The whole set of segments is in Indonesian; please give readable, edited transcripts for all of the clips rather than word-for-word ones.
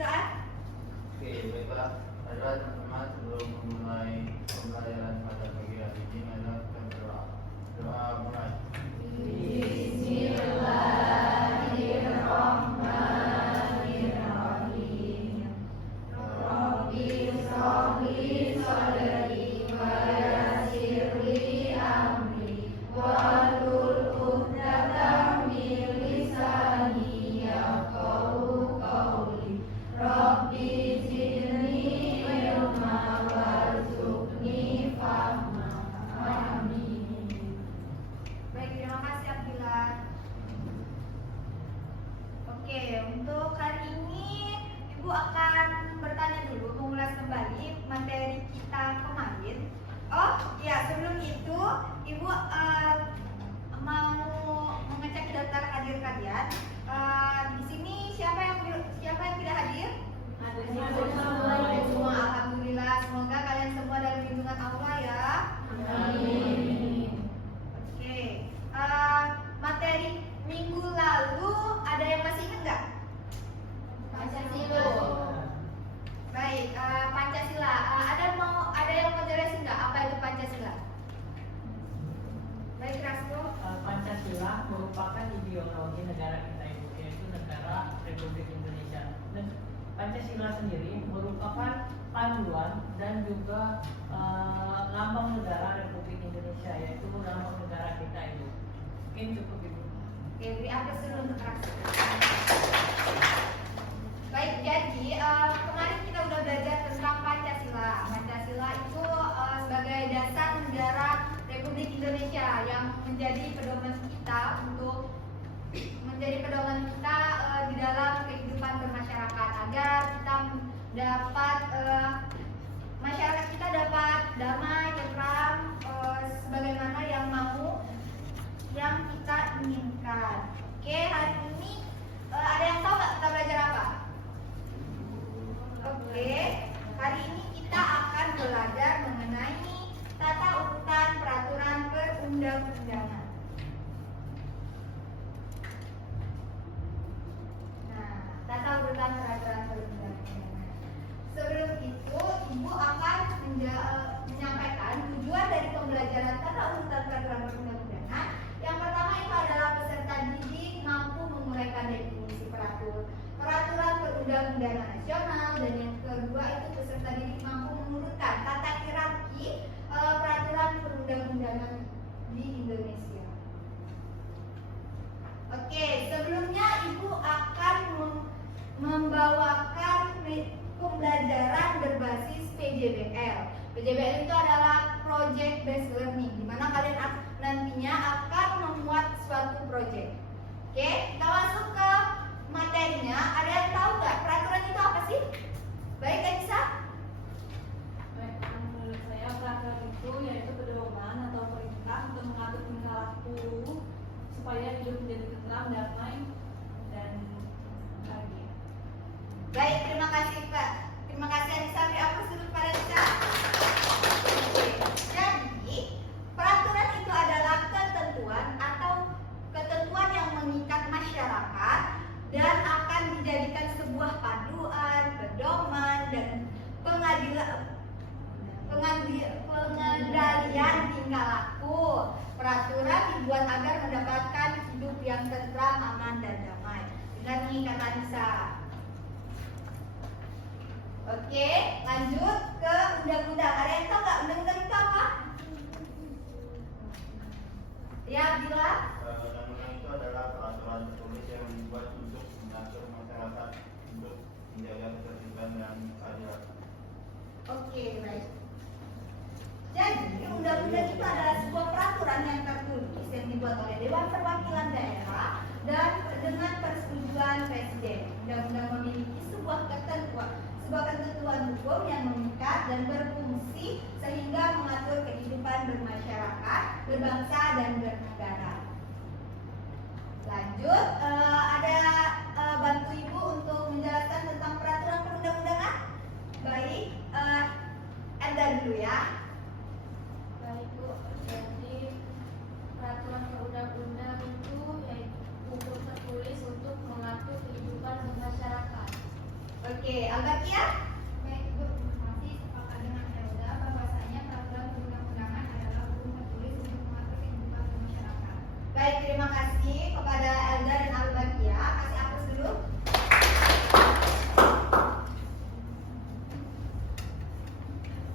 permintaan? Oke, baiklah. Adalah teman-teman sebelum memulai pembelajaran pada pagi hari ini adalah kita berdoa. Doa mulai. Bismillahirrahmanirrahim. Rabbi sholli sadri wa yassirli amri wahlul 'uqdatam min lisani yafqahu qawli. Rabbi zidni ilma warzuqni fahma. Amin. Baik, terima kasih Abdillah. Oke, untuk hari ini Ibu akan bertanya dulu, mengulas kembali materi kita kemarin. Oh, ya, sebelum itu Ibu mau mengecek daftar hadir kalian. Di sini siapa yang tidak hadir? Semua, alhamdulillah. Semoga kalian semua dalam lindungan Allah ya. Amin. Oke, materi minggu lalu ada yang masih ingat nggak? Pancasila. Baik, Pancasila. Ada yang mau jelasin nggak apa itu Pancasila? Baik, Rasko. Pancasila merupakan ideologi negara kita itu, yaitu negara Republik Indonesia. Dan Pancasila sendiri merupakan panduan dan juga lambang negara Republik Indonesia, yaitu lambang negara kita itu. Mungkin cukup Ibu. Oke, beri aplaus dulu untuk Rasko. Baik, jadi kemarin kita udah belajar tentang Pancasila. Pancasila itu sebagai dasar negara Republik Indonesia yang menjadi pedoman kita di dalam kehidupan bermasyarakat agar kita dapat masyarakat kita dapat damai, tentram, sebagaimana yang kita inginkan. Oke, hari ini ada yang tahu nggak kita belajar apa? Oke, hari ini kita akan belajar mengenai tata urutan peraturan perundang-undangan. Nah, tata urutan peraturan perundang-undangan. Sebelum itu, Ibu akan menyampaikan tujuan dari pembelajaran tata urutan peraturan perundang-undangan. Yang pertama itu adalah peserta didik mampu menguraikan definisi peraturan perundang-undangan nasional, dan yang kedua itu peserta didik mampu mengurutkan tata hierarki peraturan perundang-undangan di Indonesia. Oke, sebelumnya Ibu akan membawakan pembelajaran berbasis PJBL. PJBL itu adalah Project Based Learning, di mana kalian nantinya akan memuat suatu project. Oke, kita masuk ke materinya. Ada yang tahu nggak peraturan itu apa sih? Baik, Aisyah. Baik, menurut saya peraturan itu yaitu pedoman atau perintah untuk mengatur tingkah laku supaya hidup menjadi tentram, damai, dan bahagia. Baik, terima kasih Pak. Terima kasih Aisyah. Beri aplaus dulu kepada Aisyah. Oke, jadi peraturan itu adalah ketentuan yang mengikat masyarakat dan akan dijadikan sebuah panduan, pedoman, dan pengendalian tingkah laku. Peraturan dibuat agar mendapatkan hidup yang tentram, aman, dan damai. Dengar nih kata Nisa. Oke, lanjut ke undang-undang. Ada yang tahu nggak undang-undang itu apa? Ya, Bila. Undang-undang itu adalah peraturan tertulis yang dibuat untuk mengatur masyarakat untuk menjaga ketertiban dan keadilan. Oke, baik. Jadi, undang-undang itu adalah sebuah peraturan yang tertulis yang dibuat oleh Dewan Perwakilan Daerah dan dengan persetujuan Presiden. Undang-undang memiliki sebuah ketentuan hukum yang mengikat dan berfungsi sehingga mengatur kehidupan bermasyarakat, berbangsa, dan bernegara. Lanjut, ada bantu Ibu untuk menjelaskan tentang peraturan perundang-undangan. Baik, Enda dulu ya. Baik Bu, jadi peraturan perundang-undang itu yaitu hukum tertulis untuk mengatur kehidupan bermasyarakat. Oke, Al-Baqiyah. Baik Ibu, terima kasih. Sepakat dengan Elda bahwasanya peraturan perundang-undangan adalah hukum tertulis untuk mengatur kehidupan masyarakat. Baik, terima kasih kepada Elda dan Al-Baqiyah. Kasih aplaus dulu.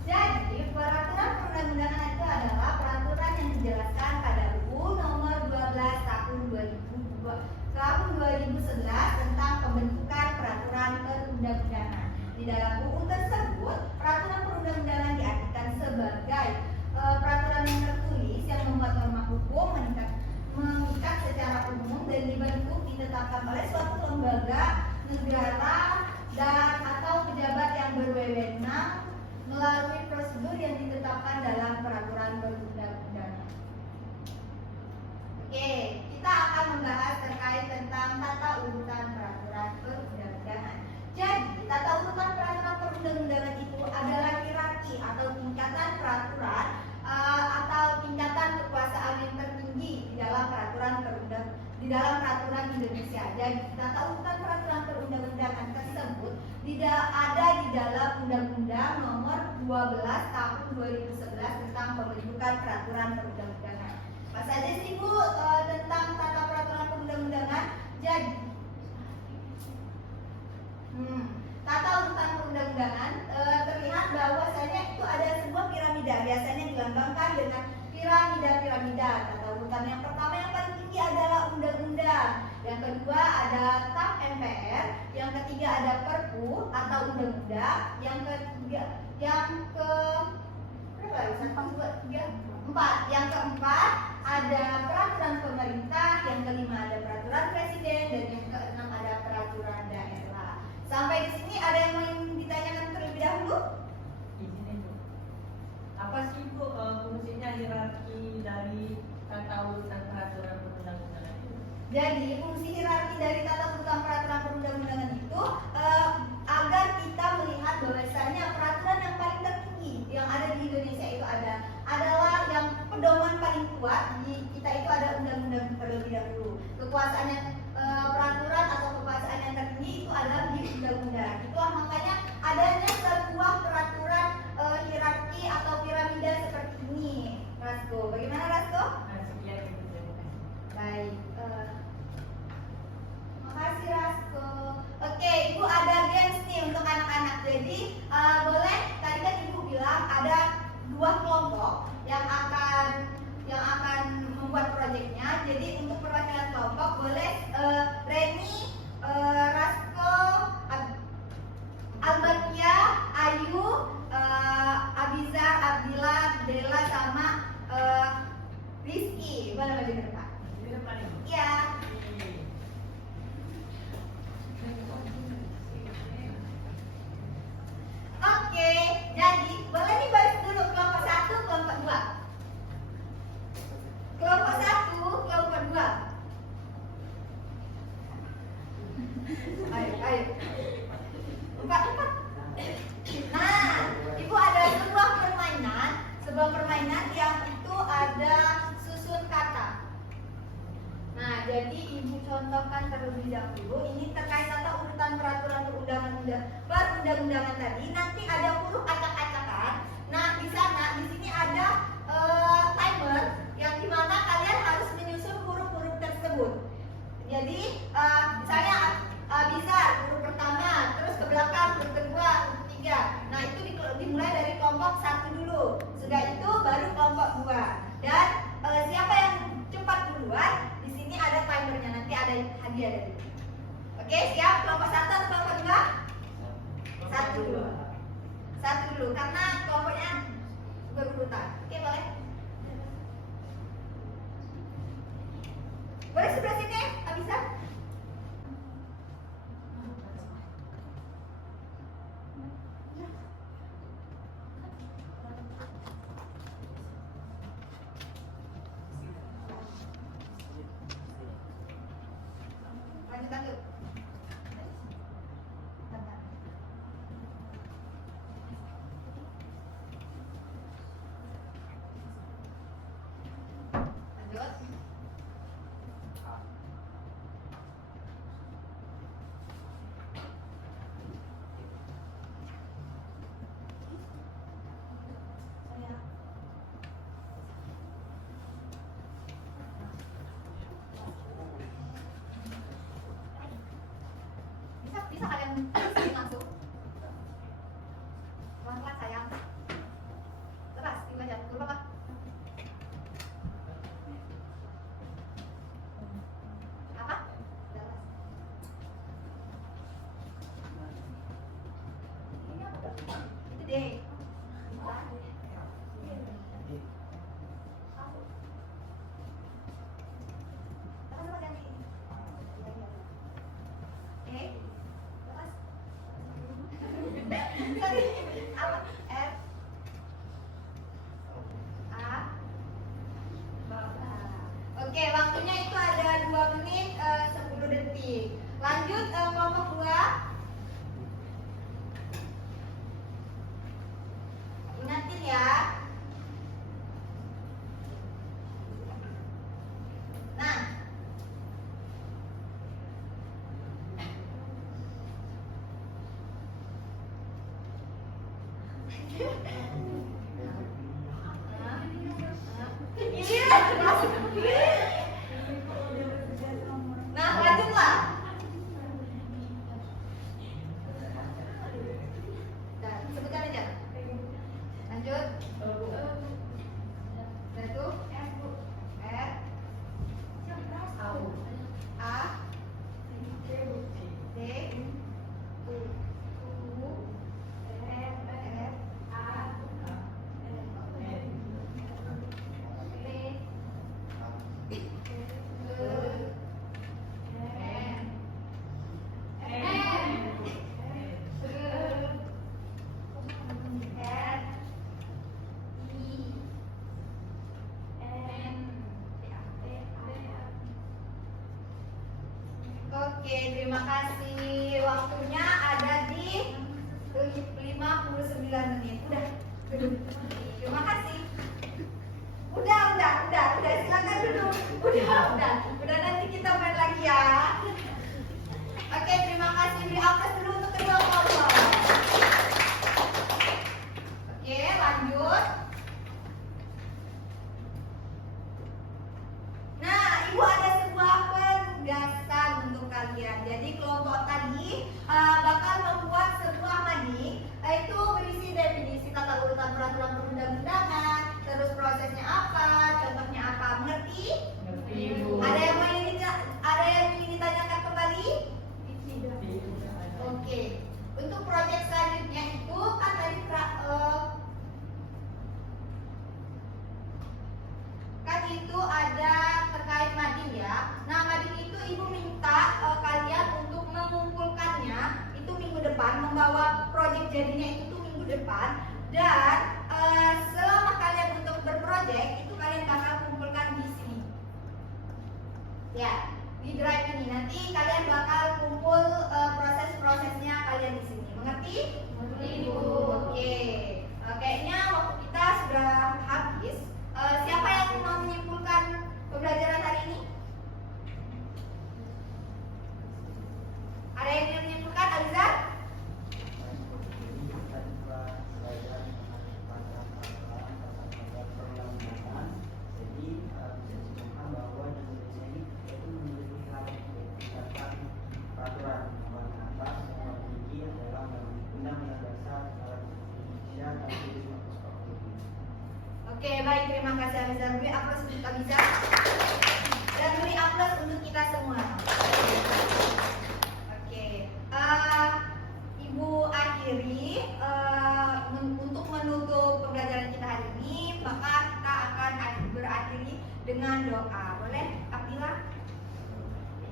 Jadi, peraturan perundang-undangan itu adalah peraturan yang dijelaskan pada UU Nomor 12 Tahun 2011 tentang pembentukan peraturan perundang-undangan. Di dalam UU tersebut, peraturan perundang-undangan diartikan sebagai peraturan yang tertulis yang membuat norma hukum mengikat secara umum dan dibentuk ditetapkan oleh suatu lembaga negara dan atau pejabat yang berwenang melalui prosedur yang ditetapkan dalam peraturan perundang-undangan. Oke, kita akan membahas terkait tentang tata urutan peraturan perundang-undangan. Jadi, tata urutan peraturan perundang-undangan itu adalah hierarki atau tingkatan peraturan atau tingkatan kekuasaan yang tertinggi di dalam peraturan Indonesia. Jadi, tata urutan peraturan perundang-undangan tersebut tidak ada di dalam Undang-Undang Nomor 12 Tahun 2011 tentang pembentukan peraturan perundang-undangan. Apa saja sih Bu tentang tata peraturan perundang-undangan? Jadi, tata urutan perundang-undangan terlihat bahwasanya itu ada sebuah piramida, biasanya dilambangkan dengan piramida. Tata urutan yang pertama yang paling tinggi adalah undang-undang, yang kedua ada TAP MPR, yang ketiga ada Perpu atau undang-undang, yang keempat ada peraturan pemerintah, yang kelima ada peraturan presiden, dan yang keenam ada peraturan daerah. Sampai di sini ada yang mau ditanyakan terlebih dahulu? Izin itu. Apa sih Bu fungsinya hierarki dari tata urutan peraturan perundang-undangan itu? Jadi fungsi hierarki dari tata urutan peraturan perundang-undangan itu agar kita melihat bahwasanya peraturan yang paling tertinggi yang ada di Indonesia itu adalah yang pedoman paling kuat di kita itu ada undang-undang terlebih dahulu. Kekuasaannya peraturan atau kekuasaan yang tertinggi itu adalah di undang-undang. Itulah makanya adanya sebuah peraturan hierarki atau piramida seperti ini. Rasko, bagaimana Rasko? Sekian itu terima kasih. Baik, makasih Rasko. Oke, Ibu ada games nih untuk anak-anak. Jadi boleh, tadi kan Ibu bilang ada 2 kelompok yang akan membuat proyeknya. Jadi untuk perwakilan kelompok boleh Reni, Rasko, Al-Baqiyah, Ayu, Abizar, Abdillah, Dela sama Rizky. Boleh maju ke depan? Di depan ini. Iya. Oke, jadi boleh nih baris dulu kelompok 1, kelompok 2. Kelompok 1, kelompok 2. Ayo. Empat. Nah, Ibu ada sebuah permainan yang itu ada susun kata. Nah, jadi Ibu contohkan terlebih dahulu. Ini terkait tata urutan peraturan perundang-undangan tadi. Nanti ada huruf acak-acakan. Nah, di sini ada timer yang dimana kalian harus menyusun huruf-huruf tersebut. Jadi, misalnya bisa huruf pertama, terus ke belakang huruf kedua, huruf ketiga. Nah, itu dimulai dari kelompok 1 dulu. Sudah itu baru kelompok 2. Dan siapa yang cepat duluan, di sini ada timernya, nanti ada hadiah dari itu. Oke, siap? Kelompok 1 atau kelompok 2? 1 dulu. 1 dulu, karena kelompoknya berurutan. Oke, boleh? Boleh sebelah sini, bisa? Lanjut. Itu deh. Sama-sama ganti. Lepas. Sorry. Apa? F A. Oke, waktunya itu ada 2 menit 10 detik. Lanjut kelompok 2. Ingatin ya. Nah, nah, lanjutlah. Nah, sebutkan aja. Lanjut. Satu. R. A. D. U. R. Oke, terima kasih. Waktunya ada di 59 menit. Udah. Terima kasih. Udah. Silakan dulu. Udah nanti kita main lagi ya. Oke, terima kasih. Beri aplaus dulu untuk kedua kelompok. Oke, lanjut. Nah, Ibu ada sebuah penugasan untuk kalian. Jadi kelompok tadi bakal membuat sebuah mading, itu berisi definisi tata urutan peraturan perundang-undangan, terus prosesnya apa, contohnya apa, mengerti? Ngerti, Bu. Ada yang ingin ditanyakan kembali? Oke. Untuk proyek selanjutnya itu kan tadi kan itu ada terkait mading ya. Nah, mading itu Ibu minta kalian untuk mengumpulkannya itu minggu depan, membawa proyek jadinya itu tuh minggu depan, dan selama kalian untuk berproyek itu kalian bakal kumpulkan di sini. Ya, di drive ini nanti kalian bakal kumpul proses-prosesnya kalian di sini. Mengerti? Mengerti, Bu. Oke. Kayaknya waktu kita sudah habis. Siapa yang mau menyimpulkan pembelajaran hari ini? Ada yang ingin menyimpulkan, Aliza? Oke, baik, terima kasih Aliza. Beri aplaus untuk Aliza dan beri aplaus untuk kita semua. Oke, Ibu akhiri untuk menutup pembelajaran kita hari ini, maka kita akan berakhiri dengan doa. Boleh, Abdillah?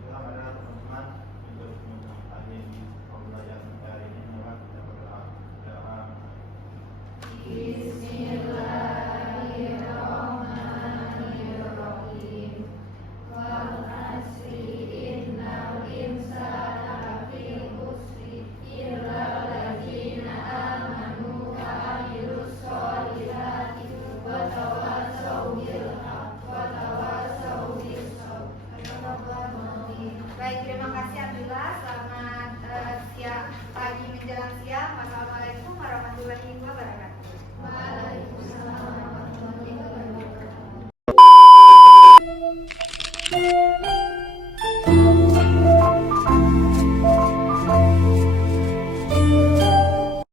Pada teman-teman untuk kami di pembelajaran hari ini, maka kita berdoa. Bismillahirrahmanirrahim. Wal asri innal insana lafi khusri illa alladzina amanu wa amilus solihati wa tawassaw bil haqqi wa tawassaw bis sabr. Baik, terima kasih Abdillah. Selamat siang, pagi menjelang siang. Wassalamualaikum warahmatullahi wabarakatuh.